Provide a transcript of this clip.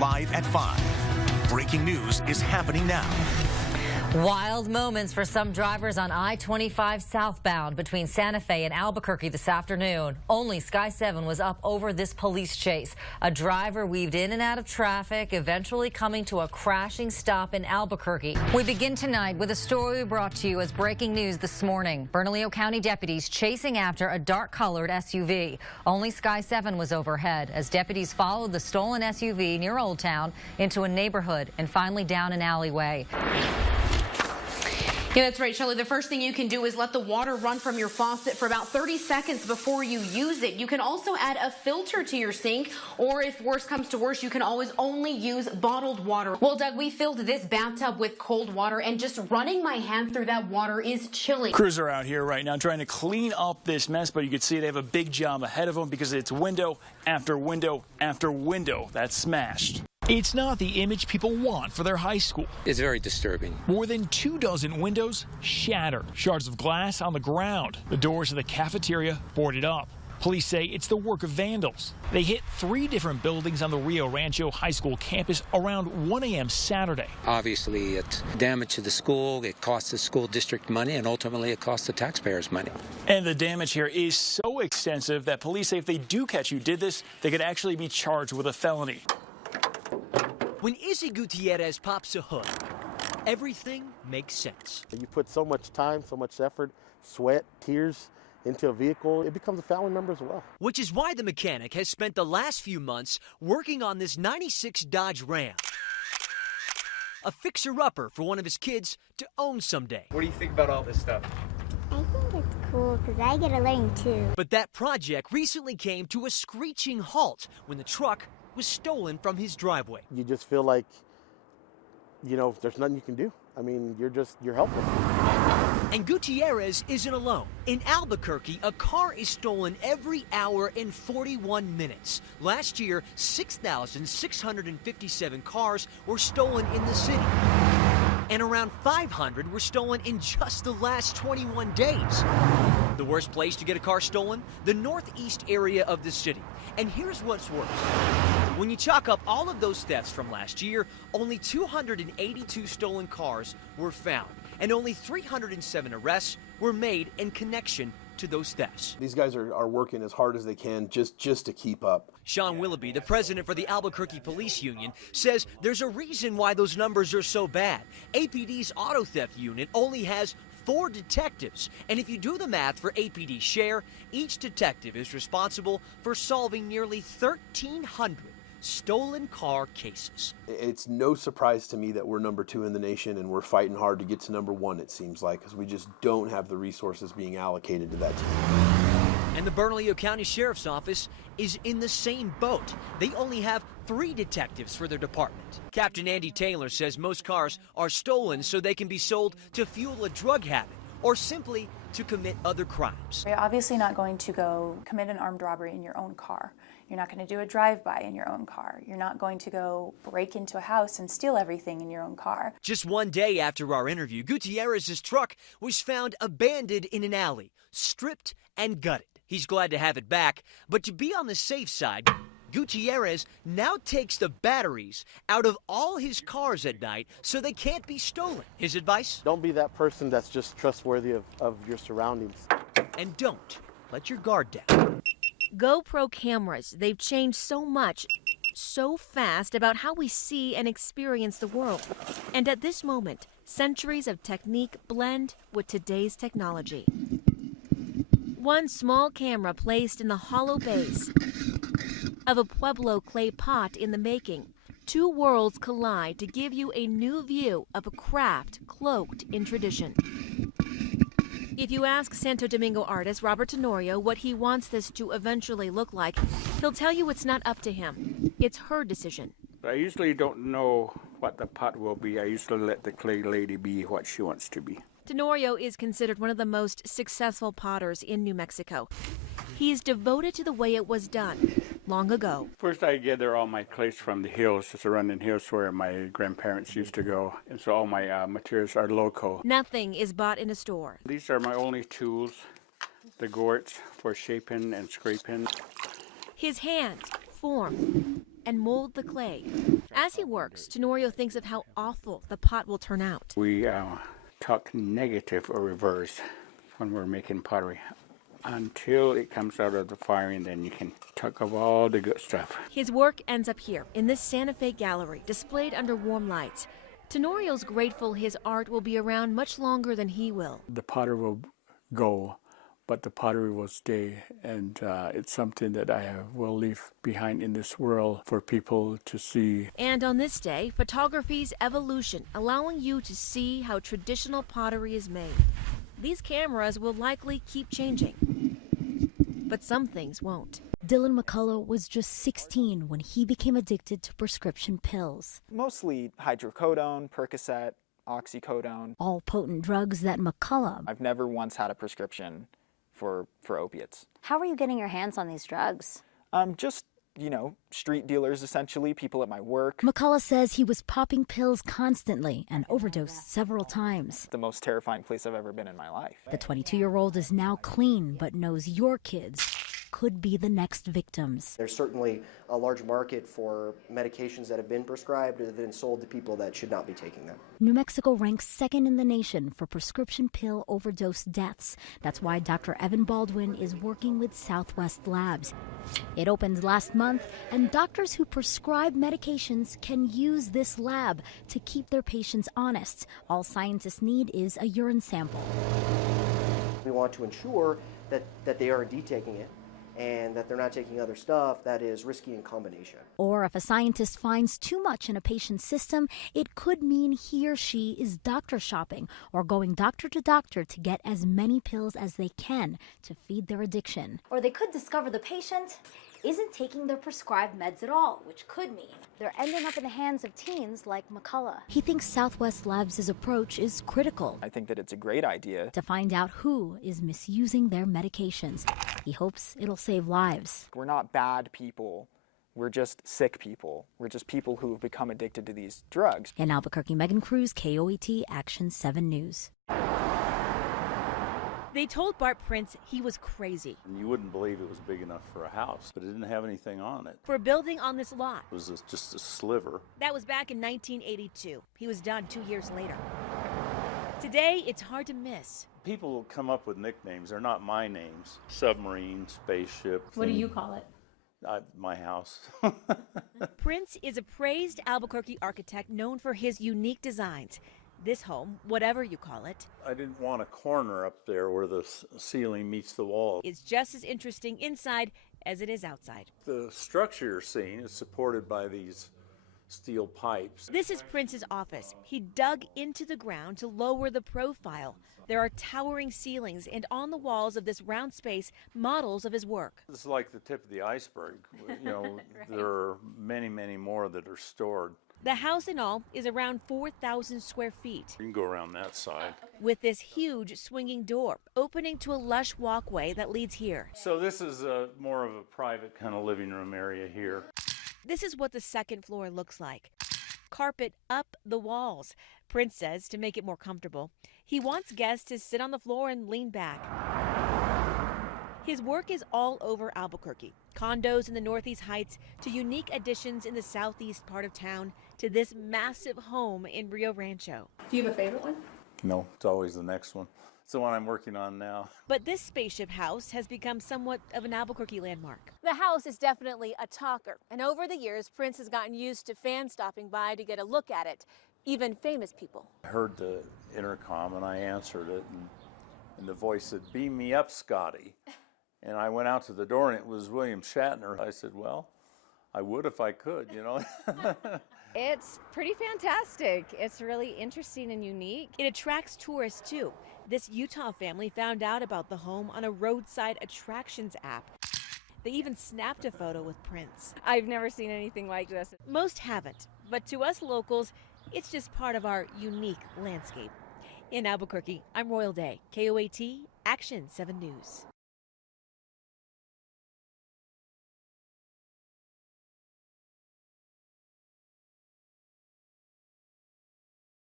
live at 5. Breaking news is happening now. Wild moments for some drivers on I-25 southbound between Santa Fe and Albuquerque this afternoon. Only Sky 7 was up over this police chase. A driver weaved in and out of traffic, eventually coming to a crashing stop in Albuquerque. We begin tonight with a story brought to you as breaking news this morning. Bernalillo County deputies chasing after a dark-colored SUV. Only Sky 7 was overhead as deputies followed the stolen SUV near Old Town into a neighborhood and finally down an alleyway. Yeah, that's right, Shelley. The first thing you can do is let the water run from your faucet for about 30 seconds before you use it. You can also add a filter to your sink, or if worse comes to worse, you can always only use bottled water. Well, Doug, we filled this bathtub with cold water, and just running my hand through that water is chilling. Crews are out here right now trying to clean up this mess, but you can see they have a big job ahead of them because it's window after window after window that's smashed. It's not the image people want for their high school. It's very disturbing. More than 24 windows shattered, shards of glass on the ground. The doors of the cafeteria boarded up. Police say it's the work of vandals. They hit 3 different buildings on the Rio Rancho High School campus around 1 a.m. Saturday. Obviously, it's damage to the school. It costs the school district money, and ultimately it costs the taxpayers money. And the damage here is so extensive that police say if they do catch who did this, they could actually be charged with a felony. When Izzy Gutierrez pops a hood, everything makes sense. You put so much time, so much effort, sweat, tears into a vehicle, it becomes a family member as well. Which is why the mechanic has spent the last few months working on this 96 Dodge Ram. A fixer-upper for one of his kids to own someday. What do you think about all this stuff? I think it's cool because I get to learn too. But that project recently came to a screeching halt when the truck was stolen from his driveway. You just feel like, you know, there's nothing you can do. I mean, you're helpless. And Gutierrez isn't alone. In Albuquerque, a car is stolen every hour in 41 minutes. Last year, 6,657 cars were stolen in the city. And around 500 were stolen in just the last 21 days. The worst place to get a car stolen? The northeast area of the city. And here's what's worse. When you chalk up all of those thefts from last year, only 282 stolen cars were found, and only 307 arrests were made in connection to those thefts. These guys are working as hard as they can just to keep up. Sean Willoughby, the president for the Albuquerque Police Union, says there's a reason why those numbers are so bad. APD's auto theft unit only has 4 detectives, and if you do the math for APD's share, each detective is responsible for solving nearly 1,300 stolen car cases. It's no surprise to me that we're number 2 in the nation, and we're fighting hard to get to number 1, it seems like, because we just don't have the resources being allocated to that team. And the Bernalillo County Sheriff's Office is in the same boat. They only have 3 detectives for their department. Captain Andy Taylor says most cars are stolen so they can be sold to fuel a drug habit or simply to commit other crimes. You're obviously not going to go commit an armed robbery in your own car. You're not going to do a drive-by in your own car. You're not going to go break into a house and steal everything in your own car. Just one day after our interview, Gutierrez's truck was found abandoned in an alley, stripped and gutted. He's glad to have it back, but to be on the safe side, Gutierrez now takes the batteries out of all his cars at night so they can't be stolen. His advice? Don't be that person that's just trustworthy of your surroundings. And don't let your guard down. GoPro cameras, they've changed so much, so fast about how we see and experience the world. And at this moment, centuries of technique blend with today's technology. One small camera placed in the hollow base of a Pueblo clay pot in the making. 2 worlds collide to give you a new view of a craft cloaked in tradition. If you ask Santo Domingo artist Robert Tenorio what he wants this to eventually look like, he'll tell you it's not up to him. It's her decision. I usually don't know what the pot will be. I usually let the clay lady be what she wants to be. Tenorio is considered one of the most successful potters in New Mexico. He is devoted to the way it was done long ago. First, I gather all my clays from the hills, the surrounding hills where my grandparents used to go. And so all my materials are local. Nothing is bought in a store. These are my only tools, the gourds for shaping and scraping. His hands form and mold the clay. As he works, Tenorio thinks of how awful the pot will turn out. We talk negative or reverse when we're making pottery until it comes out of the fire, and then you can talk of all the good stuff. His work ends up here in this Santa Fe gallery, displayed under warm lights. Tenorio's grateful his art will be around much longer than he will. The potter will go, but the pottery will stay, and it's something that I will leave behind in this world for people to see. And on this day, photography's evolution, allowing you to see how traditional pottery is made. These cameras will likely keep changing, but some things won't. Dylan McCullough was just 16 when he became addicted to prescription pills. Mostly hydrocodone, Percocet, oxycodone. All potent drugs that McCullough... I've never once had a prescription for opiates. How are you getting your hands on these drugs? Just, street dealers essentially, people at my work. McCullough says he was popping pills constantly and overdosed several times. The most terrifying place I've ever been in my life. The 22-year-old is now clean but knows your kids could be the next victims. There's certainly a large market for medications that have been prescribed and then sold to people that should not be taking them. New Mexico ranks second in the nation for prescription pill overdose deaths. That's why Dr. Evan Baldwin is working with Southwest Labs. It opened last month, and doctors who prescribe medications can use this lab to keep their patients honest. All scientists need is a urine sample. We want to ensure that they are indeed taking it, and that they're not taking other stuff that is risky in combination. Or if a scientist finds too much in a patient's system, it could mean he or she is doctor shopping or going doctor to doctor to get as many pills as they can to feed their addiction. Or they could discover the patient isn't taking their prescribed meds at all, which could mean they're ending up in the hands of teens like McCullough. He thinks Southwest Labs' approach is critical. I think that it's a great idea to find out who is misusing their medications. He hopes it'll save lives. We're not bad people. We're just sick people. We're just people who have become addicted to these drugs. In Albuquerque, Megan Cruz, KOAT, Action 7 News. They told Bart Prince he was crazy. And you wouldn't believe it was big enough for a house, but it didn't have anything on it. For building on this lot. It was just a sliver. That was back in 1982. He was done 2 years later. Today, it's hard to miss. People come up with nicknames. They're not my names. Submarine, spaceship. What do you call it? My house. Prince is a praised Albuquerque architect known for his unique designs. This home, whatever you call it, I didn't want a corner up there where the ceiling meets the wall. Is just as interesting inside as it is outside. The structure you're seeing is supported by these steel pipes. This is Prince's office. He dug into the ground to lower the profile. There are towering ceilings, and on the walls of this round space, models of his work. It's like the tip of the iceberg. Right. There are many, many more that are stored. The house in all is around 4,000 square feet. You can go around that side. With this huge swinging door opening to a lush walkway that leads here. So this is more of a private kind of living room area here. This is what the second floor looks like. Carpet up the walls. Prince says to make it more comfortable. He wants guests to sit on the floor and lean back. His work is all over Albuquerque. Condos in the Northeast Heights to unique additions in the southeast part of town to this massive home in Rio Rancho. Do you have a favorite one? No, it's always the next one. It's the one I'm working on now. But this spaceship house has become somewhat of an Albuquerque landmark. The house is definitely a talker, and over the years, Prince has gotten used to fans stopping by to get a look at it, even famous people. I heard the intercom and I answered it, and the voice said, "Beam me up, Scotty." And I went out to the door and it was William Shatner. I said, well, I would if I could, It's pretty fantastic. It's really interesting and unique. It attracts tourists too. This Utah family found out about the home on a roadside attractions app. They even snapped a photo with Prince. I've never seen anything like this. Most haven't, but to us locals, it's just part of our unique landscape. In Albuquerque, I'm Royal Day, KOAT, Action 7 News.